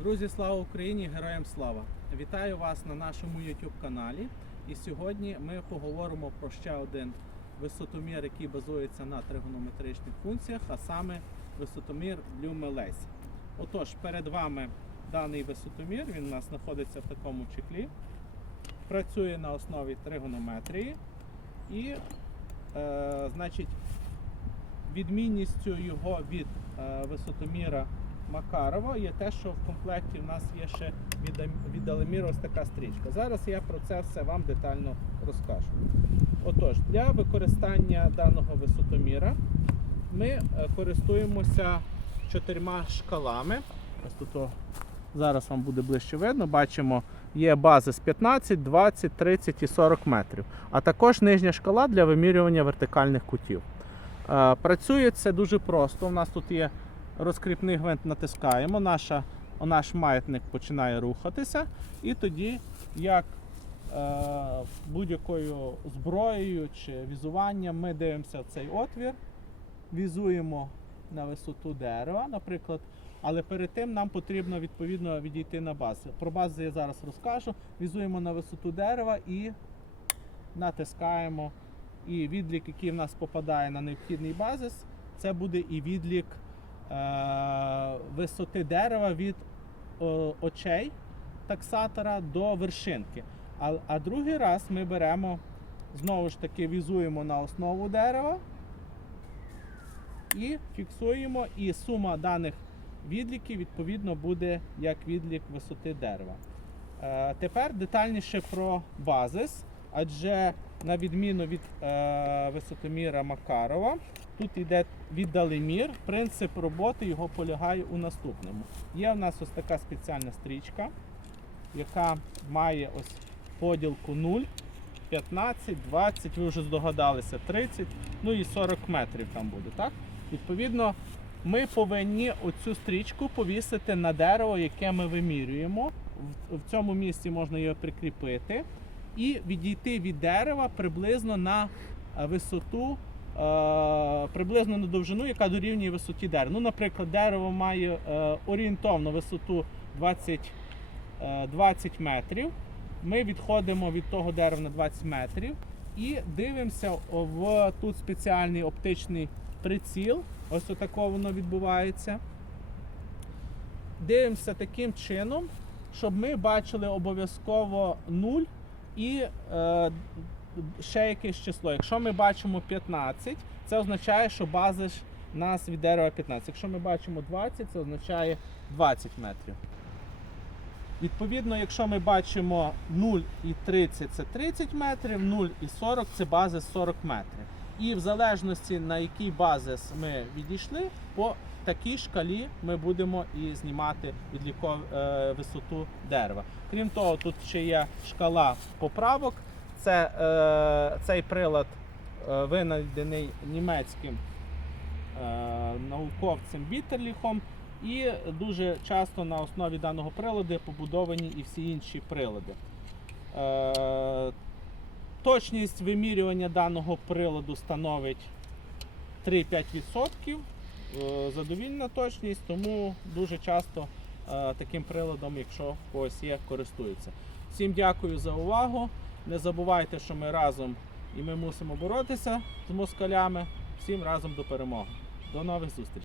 Друзі, слава Україні! Героям слава! Вітаю вас на нашому YouTube каналі. І сьогодні ми поговоримо про ще один висотомір, який базується на тригонометричних функціях, а саме висотомір Блюмелесі. Отож, перед вами даний висотомір, він у нас знаходиться в такому чехлі, працює на основі тригонометрії і, е, значить, відмінністю його від е, висотоміра Макарова є те, що в комплекті в нас є ще від, Алеміра ось така стрічка. Зараз я про це все вам детально розкажу. Отож, для використання даного висотоміра ми е, користуємося чотирма шкалами. Ось тут зараз вам буде ближче видно. Бачимо, є бази з 15, 20, 30 і 40 метрів, а також нижня шкала для вимірювання вертикальних кутів. Е, Працює це дуже просто. У нас тут є розкріпний гвинт, натискаємо, наша, наш маятник починає рухатися, і тоді, як е, будь-якою зброєю чи візуванням, ми дивимося цей отвір, візуємо на висоту дерева, наприклад. Але перед тим нам потрібно відповідно відійти на бази. Про бази я зараз розкажу. Візуємо на висоту дерева і натискаємо. І відлік, який в нас попадає на необхідний базис, це буде і відлік висоти дерева від очей таксатора до вершинки. А, а другий раз ми беремо, знову ж таки, візуємо на основу дерева і фіксуємо, і сума даних відліків відповідно буде як відлік висоти дерева. Е, тепер детальніше про базис, адже на відміну від е, висотоміра Макарова, тут йде віддалемір. Принцип роботи його полягає у наступному. Є в нас ось така спеціальна стрічка, яка має ось поділку 0, 15, 20, ви вже здогадалися, 30, ну і 40 метрів там буде. так? Відповідно, ми повинні оцю стрічку повісити на дерево, яке ми вимірюємо. В, цьому місці можна його прикріпити і відійти від дерева приблизно на висоту, приблизно на довжину, яка дорівнює висоті дерева. Ну, наприклад, дерево має е, орієнтовну висоту 20, е, 20 метрів. Ми відходимо від того дерева на 20 метрів і дивимося в тут спеціальний оптичний приціл. Ось отако воно відбувається. Дивимося таким чином, щоб ми бачили обов'язково 0 і е, ще якесь число. Якщо ми бачимо 15, це означає, що база нас від дерева 15. Якщо ми бачимо 20, це означає 20 метрів. Відповідно, якщо ми бачимо 0 і 30 це 30 метрів, 0 і 40 це базис 40 метрів. І в залежності на який базис ми відійшли, по такій шкалі ми будемо і знімати відліков... е, висоту дерева. Крім того, тут ще є шкала поправок. Це, е, цей прилад е, винайдений німецьким е, науковцем Віттерліхом. І дуже часто на основі даного приладу побудовані і всі інші прилади. Е, точність вимірювання даного приладу становить 3-5%. Е, задовільна точність, тому дуже часто е, таким приладом, якщо в когось є, користуються. Всім дякую за увагу. Не забувайте, що ми разом і ми мусимо боротися з москалями. Всім разом до перемоги. До нових зустрічей!